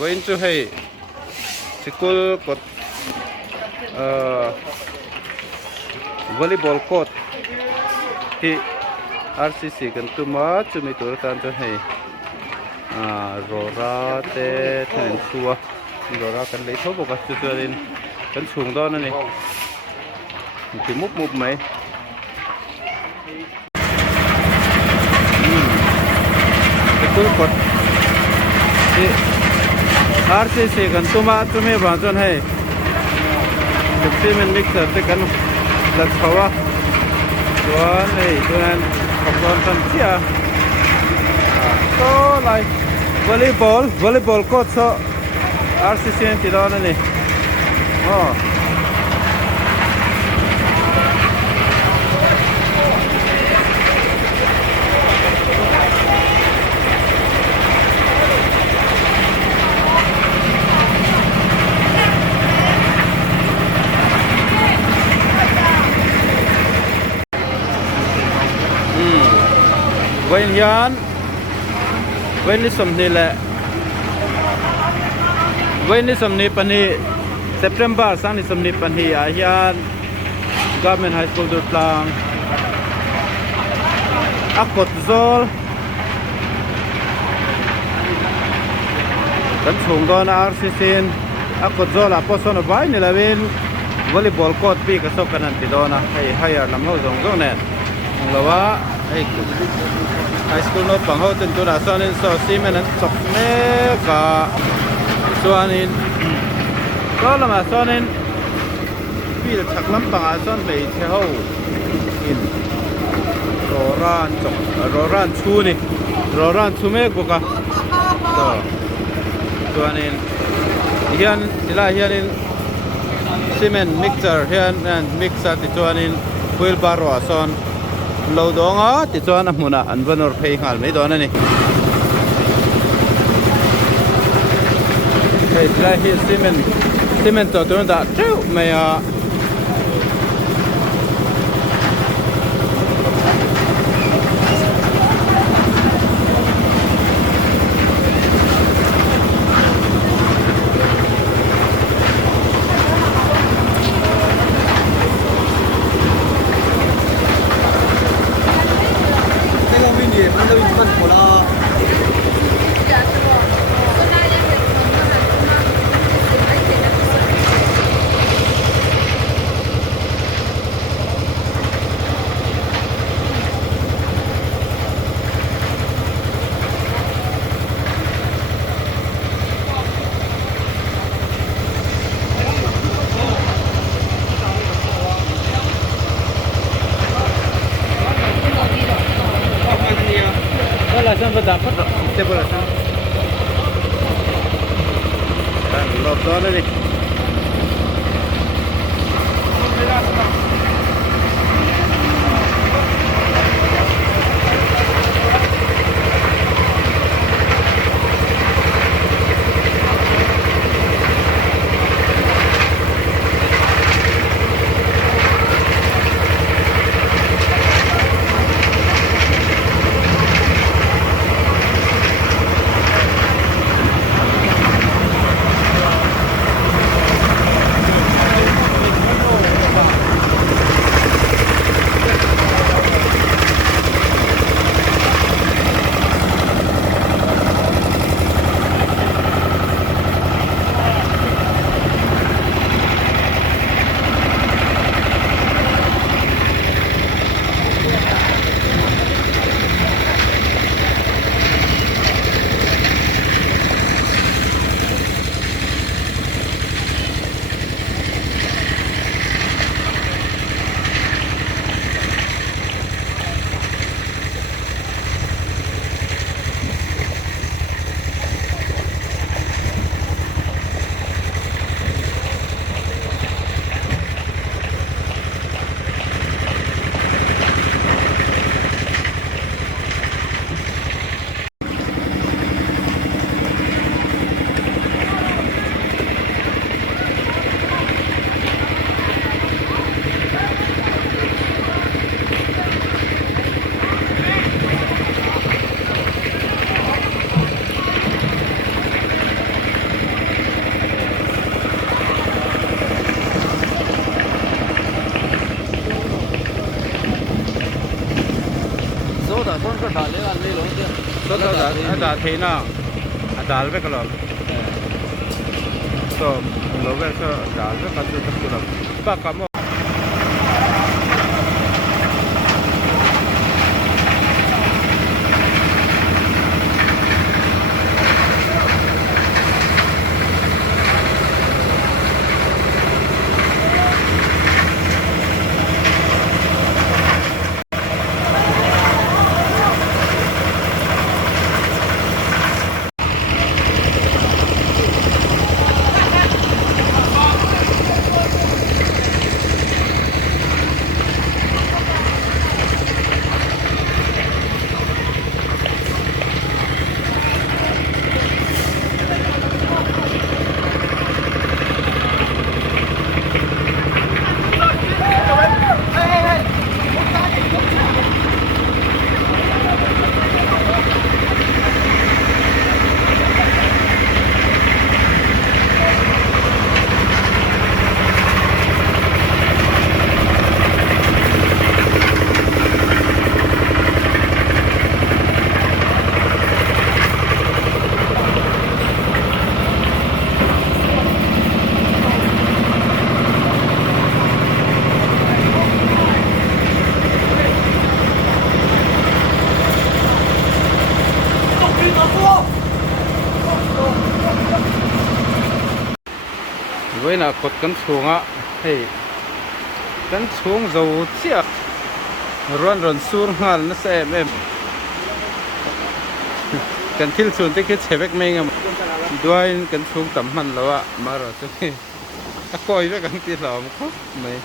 going to hey school court volleyball courtที่ RCC กันตุมาจะมีตัวการจะให้โรราเตเทนชัวโรรากันเลยทั่วบอกว่าจุดเด่นกันสูงด้านนั่นเองที่มุบไหมschool courtที่ RCC กันตุมาจะมีบางส่วนให้ที่มันมิกซ์ที่กันลัดเขาว่าตัวนี้ตัวนั้นขับรถทันเสียก็ไล่วอลเลย์บอลก็โซ่ RCC ที่เราเนี่ยอ๋อเวียนยันเวียนนิสมนี่แหละเวียนนิสมนี่ปันนี้เซปเทมเบอร์สังนิสมนี่ปันนี้อาญา Government High School ดุจพลางอักกดโซลกันสูงตอน RCC อักกดโซลอ่ะพอสนบายนี่แหละเวนวอลเลย์บอลโคตรปีกระสอบกันนั่นติดโนะให้ลำหัวส่งตรงนั้นแล้วว่าไฮสคูลโน้ตปังเขาเป็นตัวส่วนนี้ส่วนซีเมนต์สกเมกะส่วนนี้ก็ละมาส่วนนี้พี่จะชักลำปังส่วนไปเที่ยวอินโรรานชูนี่โรรานชูเมกบุกะตัวนี้เฮียนที่ละเฮียนซีเมนต์มิกเซอร์เฮียนมิกเซอร์ที่ตัวนี้วิลบาร์วาส่วนเราดองติดจวนมุนะอันวันนอร์เพย์หัลไม่ดอนนี่เฮ้ยที่ไรฮีซีเมนต์ตัวนั้นด่าเจ้าไม่Alasan berdapat kita berasan. Dan lockdown ni. ada thena adal ve kalom so loge so dal ve kadu takulam ba kamo với là cột cấn xuống á thì cấn xuống dầu chia run run xuống hẳn nó sẽ em cần thiếu xuống tới cái chế bách mình đuôi cấn xuống tầm hẳnแล้วอะmà rồi tôi coi với cấn tiền là một khúc mày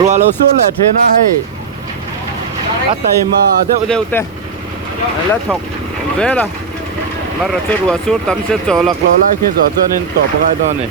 rùa lâu xuống là thế nào hay à tay mà đeo đeo te là thọc dễ là mà rồi xuống rùa xuống tắm sẽ cho lạc lò lại khi gió cho nên tỏ cái đó này